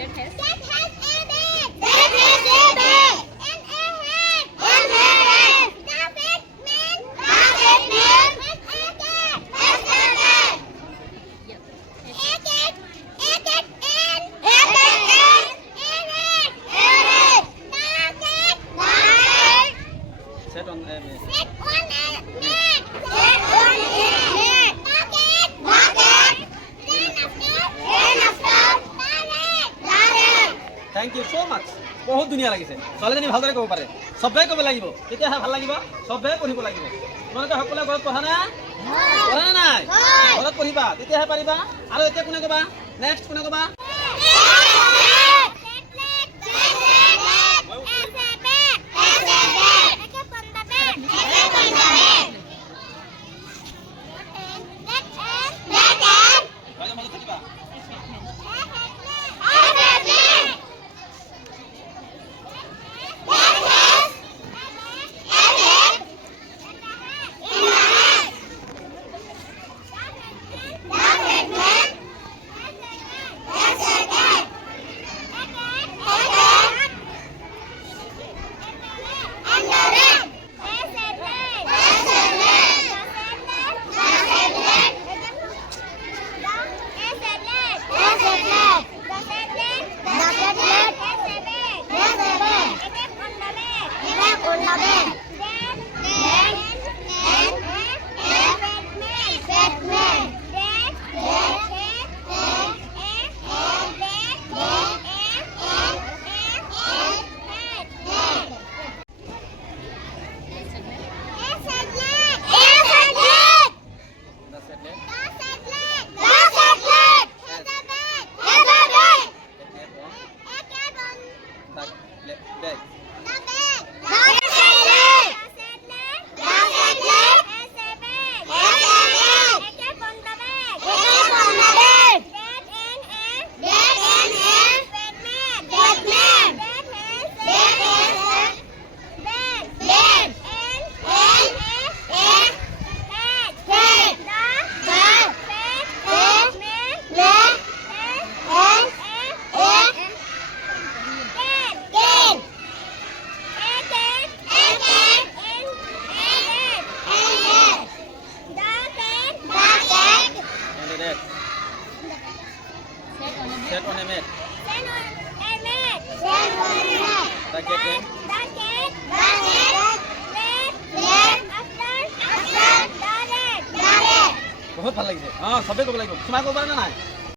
Set on a mat. Thank you so much. বহুত ধুনীয়া লাগিছে। ছোৱালীজনী ভালদৰে ক'ব পাৰে। সবে ক'ব লাগিব। তেতিয়াহে ভাল লাগিব। সবে পঢ়িব লাগিব। তোমালোকে সকলোৱে ঘৰত পঢ়া না? পঢ়া না নাই? ঘৰত পঢ়িবা। তেতিয়াহে পাৰিবা। আৰু এতিয়া কোনে ক'বা? নেক্সট কোনে ক'বা? Set on a mat. The cat name? बहुत ভাল লাগিছে। সবে ক'ব লাগিব। তোমাৰ ক'ব পাৰা নাই?